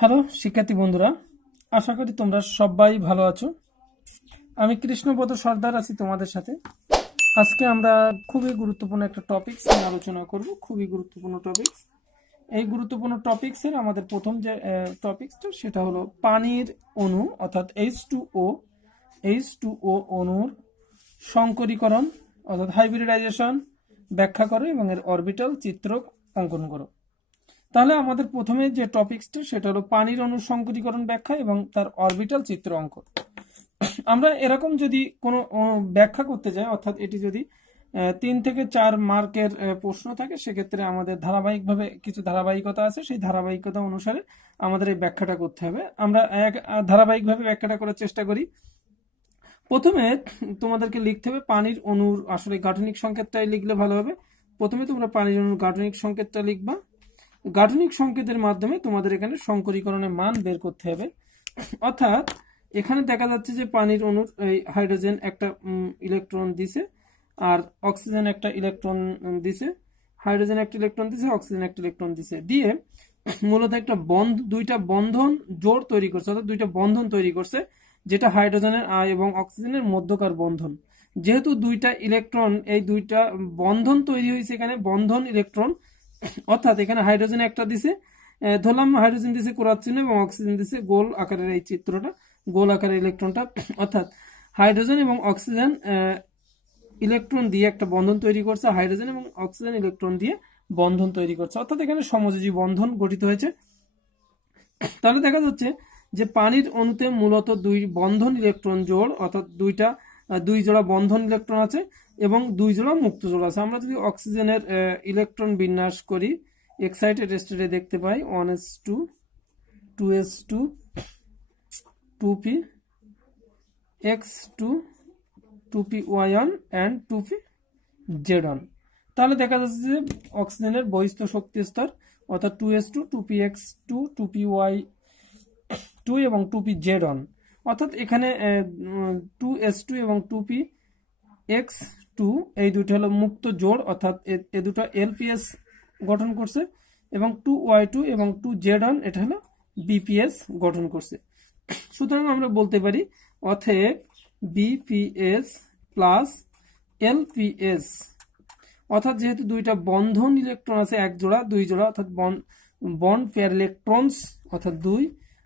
Hello শিক্ষার্থী বন্ধুরা, আশা করি তোমরা সবাই ভালো আছো। আমি কৃষ্ণপদ সর্দার আছি তোমাদের সাথে। আজকে আমরা খুবই গুরুত্বপূর্ণ একটা টপিকস নিয়ে আলোচনা করব। খুবই গুরুত্বপূর্ণ টপিকস। এই গুরুত্বপূর্ণ টপিকসের আমাদের প্রথম যে টপিকসটা সেটা হলো পানির অণু অর্থাৎ H2O অণুর সংকরীকরণ অর্থাৎ হাইব্রিডাইজেশন ব্যাখ্যা করো এবং এর অরবিটাল চিত্র অঙ্কন করো। তাহলে আমাদের প্রথমে যে টপিকসটা সেটা হলো পানির অণুর সংকরীকরণ ব্যাখ্যা এবং তার অরবিটাল চিত্র অঙ্কন। আমরা এরকম যদি কোনো ব্যাখ্যা করতে যাই, অর্থাৎ এটি যদি 3 থেকে 4 মার্কের প্রশ্ন থাকে, সেক্ষেত্রে আমাদের ধারাবাহিকভাবে কিছু ধারাবাহিকতা আছে, সেই ধারাবাহিকতা অনুসারে আমাদের এই ব্যাখ্যাটা করতে হবে। আমরা ধারাবাহিকভাবে ব্যাখ্যাটা করার চেষ্টা করি। প্রথমে তোমাদেরকে লিখতে হবে পানির অণুর আসলে গাঠনিক সংকেতটাই লিখলে ভালো হবে। প্রথমে তোমরা পানির অণুর গাঠনিক সংকেতটা লিখবা। গাঠনিক সংকেতের মাধ্যমে তোমাদের এখানে সংকরীকরণের মান বের করতে হবে। অর্থাৎ এখানে দেখা যাচ্ছে যে পানির অণুর এই হাইড্রোজেন একটা ইলেকট্রন দিছে আর অক্সিজেন একটা ইলেকট্রন দিছে, হাইড্রোজেন একটা ইলেকট্রন দিছে, অক্সিজেন একটা ইলেকট্রন দিছে, দিয়ে মূলত একটা দুইটা বন্ধন জোড় তৈরি করছে, অর্থাৎ দুইটা বন্ধন তৈরি করছে, যেটা হাইড্রোজেনের এবং অক্সিজেনের মধ্যকার বন্ধন। যেহেতু দুইটা ইলেকট্রন, এই দুইটা বন্ধন তৈরি হয়েছে, এখানে বন্ধন ইলেকট্রন, অর্থাৎ এখানে হাইড্রোজেন একটা দিছে, ধরলাম হাইড্রোজেন দিছে কোরাস চিহ্ন এবং অক্সিজেন দিছে গোল আকারের এই চিত্রটা, গোল আকারের ইলেকট্রনটা, অর্থাৎ হাইড্রোজেন এবং অক্সিজেন ইলেকট্রন দিয়ে একটা বন্ধন তৈরি করছে, হাইড্রোজেন এবং অক্সিজেন ইলেকট্রন দিয়ে বন্ধন তৈরি করছে, অর্থাৎ এখানে সমযোজী বন্ধন গঠিত হয়েছে। তাহলে দেখা যাচ্ছে যে পানির অণুতে মূলত দুই বন্ধন ইলেকট্রন জোড়, অর্থাৎ দুই জোড়া বন্ধন ইলেকট্রন আছে এবং দুই জোড়া মুক্ত জোড় আছে। আমরা যদি অক্সিজেনের ইলেকট্রন বিন্যাস করি, এক্সাইটেড স্টেটে দেখতে পাই 1s2 2s2 2p x2 2py1 and 2pz1। তাহলে দেখা যাচ্ছে যে অক্সিজেনের বহিস্থ শক্তি স্তর অর্থাৎ 2s2 2px2 2py2 এবং 2pz1, অর্থাৎ এখানে 2s2 এবং 2px2 এই দুটো হলো মুক্ত জোড়, অর্থাৎ এ দুটো এলপিএস গঠন করছে, এবং 2y2 এবং 2z1 এটা হলো বিপিএস গঠন করছে। সুতরাং আমরা বলতে পারি অতএব বিপিএস প্লাস এলপিএস, অর্থাৎ যেহেতু দুইটা বন্ধন ইলেকট্রন আছে, এক জোড়া দুই জোড়া, অর্থাৎ বন্ড পেয়ার ইলেকট্রনস অর্থাৎ 2,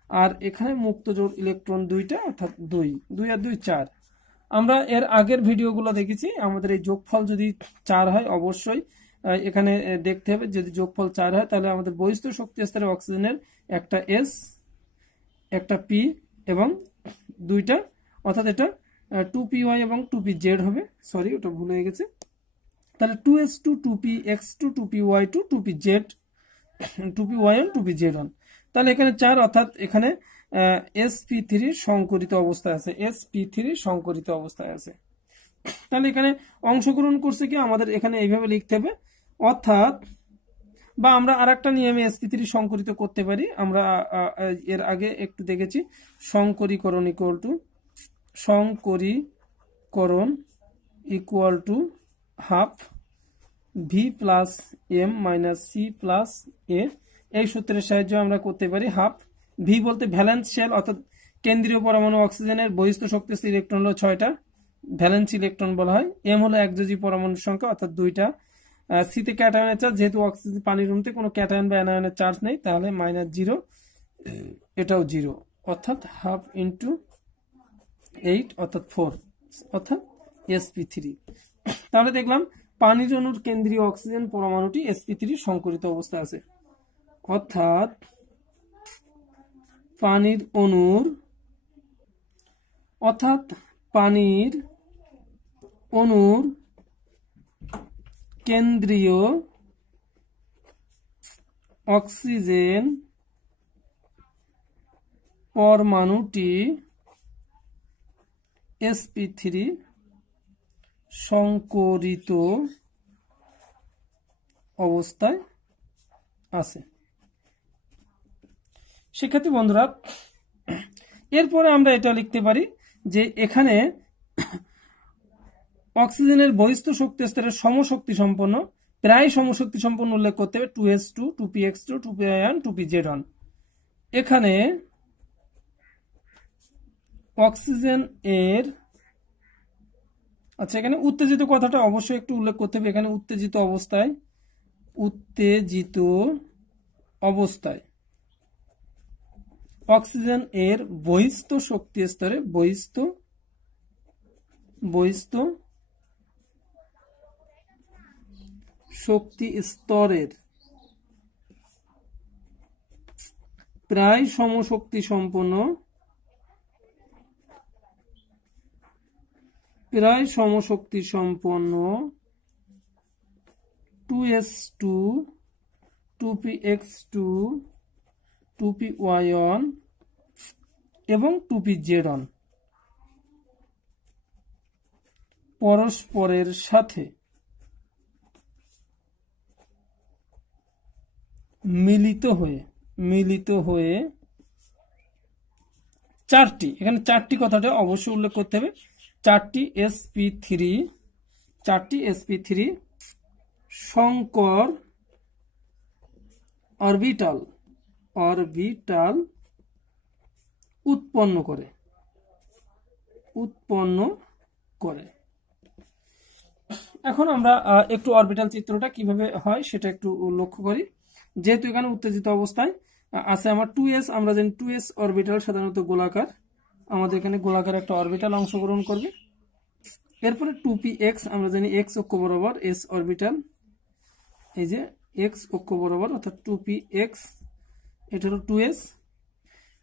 আর এখানে মুক্ত জোড় ইলেকট্রন দুইটা অর্থাৎ 2 আর 2 4। আমরা এর আগের ভিডিওগুলো দেখেছি, আমাদের এই যোগফল যদি 4 হয় অবশ্যই এখানে দেখতে হবে, যদি যোগফল 4 হয় তাহলে আমাদের বহিস্থ শক্তি স্তরে অক্সিজেনের একটা এস একটা পি এবং দুইটা, অর্থাৎ এটা 2py এবং 2pz হবে, সরি ওটা ভুল হয়ে গেছে। তাহলে 2s2 2px2 2py2 2pz 2py1 2pz1, তাহলে এখানে 4, অর্থাৎ এখানে sp3 সংকরিত অবস্থায় আছে, sp3 সংকরিত অবস্থায় আছে। তাহলে এখানে অংশগ্রহণ করছে কি আমাদের এখানে এইভাবে লিখতে হবে, অর্থাৎ বা আমরা আরেকটা নিয়মে sp3 সংকরিত করতে পারি। আমরা এর আগে একটু দেখেছি সংকরীকরণ equal to half V plus M minus C plus A. এই সূত্রের সাহায্যে আমরা করতে পারি হাফ ভি বলতে ভ্যালেন্স শেল, অর্থাৎ কেন্দ্রীয় পরমাণু অক্সিজেনের বহিস্থ শক্তিস্থ ইলেকট্রন হলো 6টা, ভ্যালেন্স ইলেকট্রন বলা হয়। এম হলো একযোজী পরমাণুর সংখ্যা অর্থাৎ 2টা। সিতে ক্যাটায়নের চার্জ, যেহেতু অক্সিজেন পানির অণুতে কোনো ক্যাটায়ন বা অ্যানায়নের চার্জ নেই, তাহলে -0, এটাও 0, অর্থাৎ হাফ ইন্টু 8 অর্থাৎ 4, অর্থাৎ sp3। তাহলে দেখলাম পানির অণুর কেন্দ্রীয় অক্সিজেন পরমাণুটি sp3 সংকরিত অবস্থায় আছে, অর্থাৎ পানির অণুর কেন্দ্রীয় অক্সিজেন পরমাণুটি sp3 সংকরিত অবস্থায় আছে। শিক্ষার্থী বন্ধুরা, এরপরে আমরা এটা লিখতে পারি যে এখানে অক্সিজেনের বহিস্থ শক্তি স্তরের সমশক্তি সম্পন্ন, প্রায় সমশক্তি সম্পন্ন উল্লেখ করতে হবে 2s2 2px2 2py1 2pz1। এখানে অক্সিজেন এর, আচ্ছা এখানে উত্তেজিত কথাটা অবশ্যই একটু উল্লেখ করতে হবে। এখানে উত্তেজিত অবস্থায় অক্সিজেন এর বহিস্থ শক্তি স্তরে বহিস্থ শক্তি স্তরের প্রায় সমশক্তি সম্পন্ন 2s2 2px2 2py1 এবং 2pz1 পরস্পরের সাথে মিলিত হয়ে চারটি, এখানে চারটি কথাটা অবশ্যই উল্লেখ করতে হবে, চারটি sp3 সংকর অরবিটাল উৎপন্ন করে। এখন আমরা একটু অরবিটাল চিত্রটা কিভাবে হয় সেটা একটু লক্ষ্য করি। যেহেতু এখানে উত্তেজিত অবস্থায় আছে আমার 2s, আমরা জানি 2s অরবিটাল সাধারণত গোলাকার, আমাদের এখানে গোলাকার একটা অরবিটাল অংশগ্রহণ করবে। এরপরে 2px, আমরা জানি x অক্ষ বরাবর s অরবিটাল, এই যে x অক্ষ বরাবর অর্থাৎ 2px, এটা হলো 2s।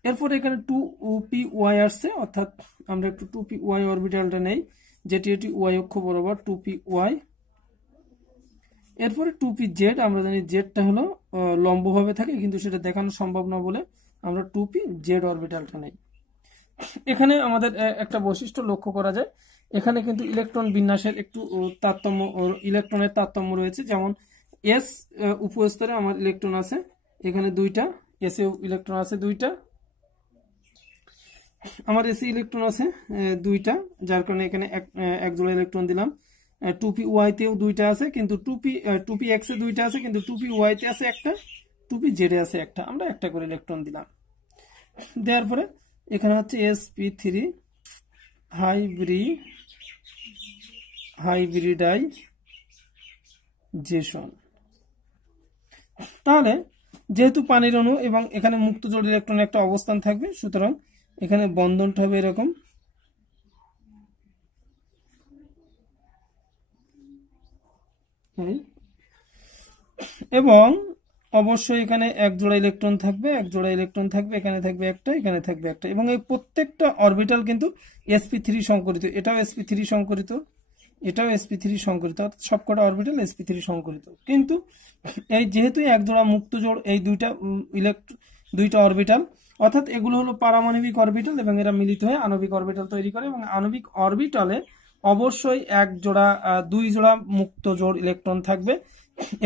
এরপরে এখানে 2py আসছে, অর্থাৎ আমরা একটু 2py অরবিটালটা নেই, যেটি এটি y অক্ষ বরাবর 2py। এরপরে 2pz, আমরা জানি জেডটা হলো লম্বভাবে থাকে, কিন্তু সেটা দেখানো সম্ভব না বলে আমরা 2pz অরবিটালটা নেই। এখানে আমাদের একটা বৈশিষ্ট্য লক্ষ্য করা যায়, এখানে কিন্তু ইলেকট্রন বিন্যাসের একটু ইলেকট্রনের তারতম্য রয়েছে। যেমন এস উপস্তরে আমার ইলেকট্রন আছে এখানে দুইটা, এসে ইলেকট্রন আছে দুইটা, আমার এসে ইলেকট্রন আছে দুইটা, যার কারণে এখানে এক জোড়া ইলেকট্রন দিলাম। 2py তেও দুইটা আছে, কিন্তু 2px এ দুইটা আছে, কিন্তু 2py তে আছে একটা, 2pz এ আছে একটা, আমরা একটা করে ইলেকট্রন দিলাম। দেওয়ার পরে এখানে হচ্ছে sp3 হাইব্রিডাইজেশন। তাহলে যেহেতু পানির অণু এবং এখানে মুক্ত জোড় ইলেকট্রনের একটা অবস্থান থাকবে, সুতরাং এখানে বন্ধনটা হবে এরকম, এবং অবশ্যই এখানে এক জোড়া ইলেকট্রন থাকবে, এখানে থাকবে একটা, এখানে থাকবে একটা, এবং এই প্রত্যেকটা অরবিটাল কিন্তু sp3 সংকরিত, এটাও sp3 সংকরিত, এটাও sp3 সংকরিত, অর্থাৎ সবকটা অরবিটাল sp3 সংকরিত। কিন্তু এই যেহেতু এক জোড়া মুক্ত জোড়, এই দুইটা অরবিটাল, অর্থাৎ এগুলো হলো পারমাণবিক অরবিটাল, এবং এরা মিলিত হয়ে আণবিক অরবিটাল তৈরি করে, এবং আণবিক অরবিটালে অবশ্যই দুই জোড়া মুক্ত জোড় ইলেকট্রন থাকবে,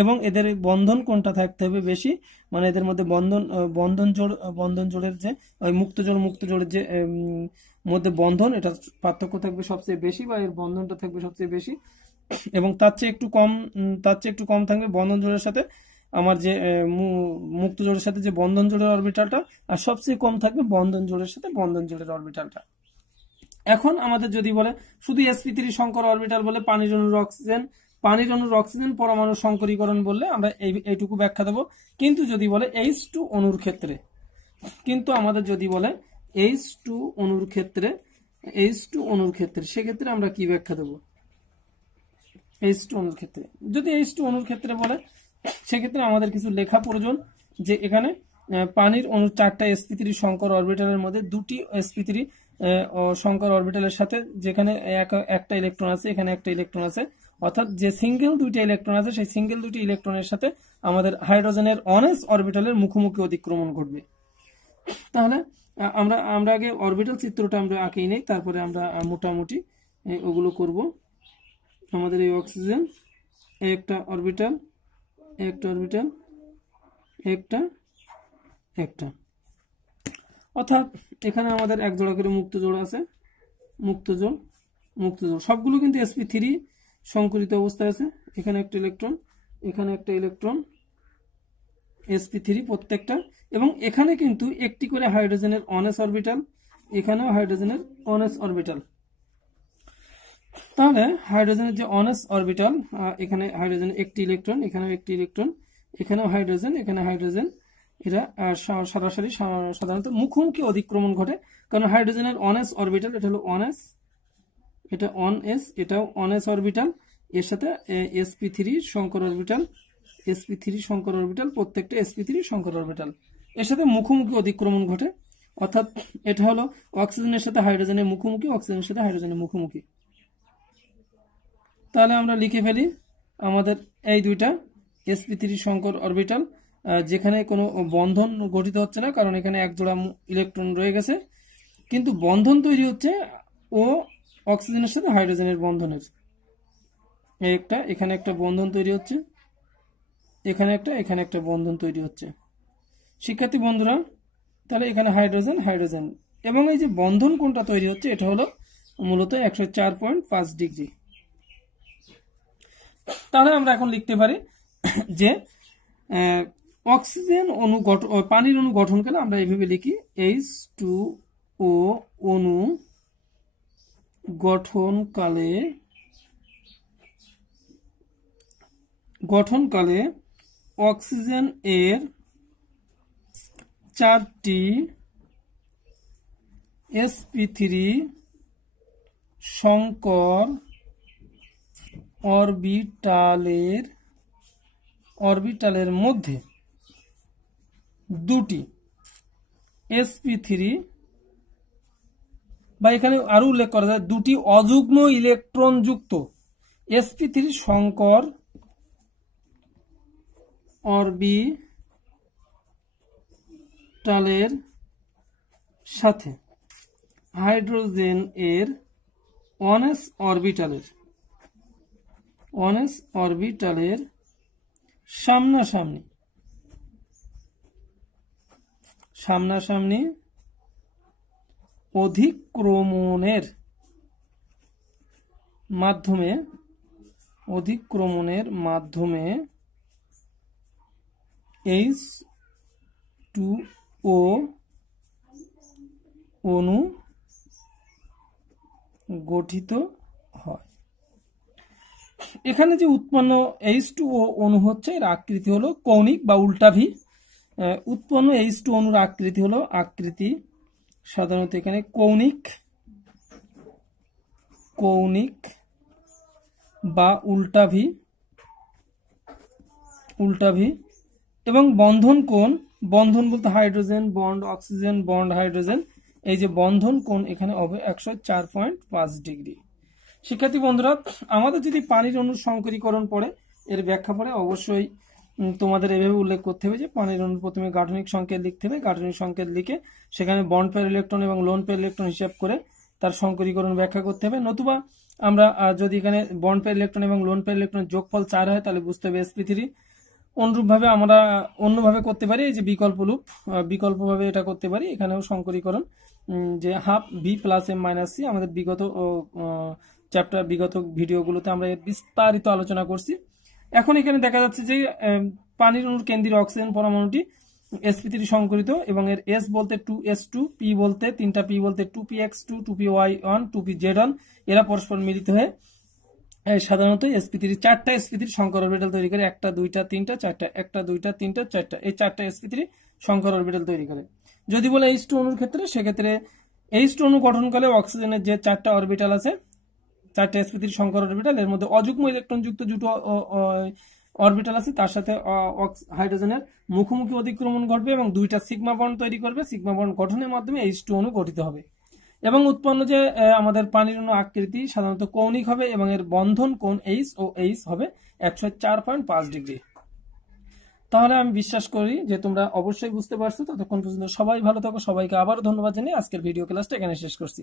এবং এদের বন্ধন কোনটা থাকতে হবে বেশি, মানে এদের মধ্যে বন্ধন জোড়ের যে ওই মুক্ত জোড়ের যে মধ্যে বন্ধন, এটা পার্থক্য থাকবে সবচেয়ে বেশি, বা এর বন্ধনটা থাকবে সবচেয়ে বেশি, এবং তার চেয়ে একটু কম থাকবে বন্ধন জোড়ের সাথে আমার যে মুক্ত জোড়ের সাথে যে বন্ধন জোড়ের অরবিটালটা, আর সবচেয়ে কম থাকবে বন্ধন জোড়ের সাথে বন্ধন জোড়ের অরবিটালটা। এখন আমাদের যদি বলে শুধু sp3 সংকর অরবিটাল বলে পানির অণুর অক্সিজেন পরমাণু সংকরীকরণ বললে আমরা এইটুকু ব্যাখ্যা দেব। কিন্তু যদি বলে H2 অণুর ক্ষেত্রে, সেক্ষেত্রে আমরা কি ব্যাখ্যা দেব? H2 অণুর ক্ষেত্রে যদি H2 অণুর ক্ষেত্রে বলে, সেক্ষেত্রে আমাদের কিছু লেখা প্রয়োজন, যে এখানে পানির অণুর 4টা sp3 সংকর অরবিটালের মধ্যে 2টি sp3 সংকর অরবিটালের সাথে যেখানে একটা ইলেকট্রন আছে, এখানে একটা ইলেকট্রন আছে, অর্থাৎ যে সিঙ্গেল দুইটা ইলেকট্রন আছে, সেই সিঙ্গেল দুইটি ইলেকট্রনের সাথে আমাদের হাইড্রোজেনের অনএস অরবিটালের মুখোমুখি অতিক্রমণ ঘটবে। তাহলে আমরা আগে অরবিটাল চিত্রটা আমরা আঁকেই নেই, তারপরে আমরা মোটামুটি ওগুলো করব। আমাদের এই অক্সিজেন একটা অরবিটাল, একটা, অর্থাৎ এখানে আমাদের এক জোড়া করে মুক্ত জোড় আছে, মুক্ত জোড় সবগুলো কিন্তু sp3 সংকরিত অবস্থায় আছে। এখানে একটা ইলেকট্রন, এখানে একটা ইলেকট্রন, sp3 প্রত্যেকটা, এবং এখানে কিন্তু একটি করে হাইড্রোজেনের অনএস অরবিটাল, এখানেও হাইড্রোজেনের অনএস অরবিটাল। তাহলে হাইড্রোজেনের যে অনএস অরবিটাল, এখানে হাইড্রোজেনের একটি ইলেকট্রন, এখানেও একটি ইলেকট্রন, এখানেও হাইড্রোজেন, এখানে হাইড্রোজেন, এরা সরাসরি সাধারণত মুখোমুখি অধিক্রমণ ঘটে, কারণ হাইড্রোজেনের অনএস অরবিটাল, এটা হলো অনএস, এটা অনএস, এটাও অনএস অরবিটাল, এর সাথে sp3 সংকর অরবিটাল, sp3 সংকর অরবিটাল, প্রত্যেকটা sp3 সংকর অরবিটাল, এর সাথে মুখোমুখি অধিক্রমণ ঘটে। অর্থাৎ এটা হলো অক্সিজেনের সাথে হাইড্রোজেনের মুখোমুখি, অক্সিজেনের সাথে হাইড্রোজেনের মুখোমুখি। তাহলে আমরা লিখে ফেলি আমাদের এই দুইটা sp3 সংকর অরবিটাল, যেখানে কোনো বন্ধন গঠিত হচ্ছে না, কারণ এখানে এক জোড়া ইলেকট্রন রয়ে গেছে, কিন্তু বন্ধন তৈরি হচ্ছে ও অক্সিজেনের সাথে হাইড্রোজেনের বন্ধনের। একটা এখানে একটা বন্ধন তৈরি হচ্ছে, এখানে একটা বন্ধন তৈরি হচ্ছে। শিক্ষার্থী বন্ধুরা, তাহলে এখানে হাইড্রোজেন হাইড্রোজেন, এবং এই যে বন্ধন কোনটা তৈরি হচ্ছে, এটা হলো মূলত 104.5 ডিগ্রি। তাহলে আমরা এখন লিখতে পারি যে অক্সিজেন অণু গঠন, পানির অণু গঠনকালে আমরা এইভাবে লিখি, H2O অণু গঠনকালে অক্সিজেন এর 4টি sp3 সংকর অরবিটালের মধ্যে দুটি sp3, বা এখানে আরো উল্লেখ করা যায় দুটি অযুগ্ম ইলেকট্রন যুক্ত sp3 সংকর অরবিটালের সাথে হাইড্রোজেন এর অনএস অরবিটালের সামনাসামনি অধিক্রমণের মাধ্যমে H2O অণু গঠিত হয়। এখানে যে উৎপন্ন H2O অণু হচ্ছে, এর আকৃতি হলো কৌণিক বা উল্টা ভি। উৎপন্ন H2O অণুর আকৃতি হলো সাধারণত এখানে কৌণিক বা উল্টা ভি, এবং বন্ধন বলতে hydrogen bond oxygen bond hydrogen, এই যে বন্ধন কোণ এখানে হবে 104.5 ডিগ্রি। শিক্ষার্থী বন্ধুরা, আমাদের যদি পানির অণুর সংকরীকরণ পড়ে, এর ব্যাখ্যা পড়ে, অবশ্যই তোমাদের এভাবে উল্লেখ করতে হবে যে পানির অণুর প্রথমে গাঠনিক সংকেত লিখতে হবে, গাঠনিক সংকেত লিখে সেখানে বন্ড পেয়ার ইলেকট্রন এবং লোন পেয়ার ইলেকট্রন হিসাব করে তার সংকরীকরণ ব্যাখ্যা করতে হবে। নতুবা আমরা যদি এখানে বন্ড পেয়ার ইলেকট্রন এবং লোন পেয়ার ইলেকট্রনের যোগফল 4 হয়, তাহলে বুঝতে হবে sp3। অনুরূপভাবে আমরা অন্যভাবে করতে পারি, এই যে বিকল্পভাবে এটা করতে পারি। এখানেও সংকরীকরণ যে half B plus M minus C, আমাদের বিগত ভিডিওগুলোতে আমরা বিস্তারিত আলোচনা করছি। এখন এখানে দেখা যাচ্ছে যে পানির অণুর কেন্দ্রীয় অক্সিজেন পরমাণুটি sp3 সংকরিত, এবং এর s বলতে 2s2, p বলতে 3টা p বলতে 2px2, 2py1, 2pz1, এরা পরস্পর মিলিত হয়ে সাধারণত sp3 4টা sp3 সংকর অরবিটাল তৈরি করে, 1টা 2টা 3টা 4টা, 1টা 2টা 3টা 4টা, এই 4টা sp3 সংকর অরবিটাল তৈরি করে। যদি বলে H2 অণুর ক্ষেত্রে, সেক্ষেত্রে H2 অণু গঠনকালে অক্সিজেনের যে 4টা অরবিটাল আছে, 4টা sp3 সংকর অরবিটাল, এর মধ্যে অযুগ্ম ইলেকট্রন যুক্ত দুটো অরবিটাল আছে, তার সাথে হাইড্রোজেনের মুখোমুখি অধিক্রমণ ঘটবে এবং 2টা সিগমা বন্ড তৈরি করবে। সিগমা বন্ড গঠনের মাধ্যমে H2 অণু গঠিত হবে, এবং উৎপন্ন যে আমাদের পানির অণু আকৃতি সাধারণত কৌণিক হবে, এবং এর বন্ধন কোণ H ও H হবে 104.5 ডিগ্রি। তাহলে আমি বিশ্বাস করি যে তোমরা অবশ্যই বুঝতে পারছো। ততক্ষণ পর্যন্ত সবাই ভালো থাকো। সবাইকে আবারও ধন্যবাদ জানিয়ে আজকের ভিডিও ক্লাসটা এখানে শেষ করছি।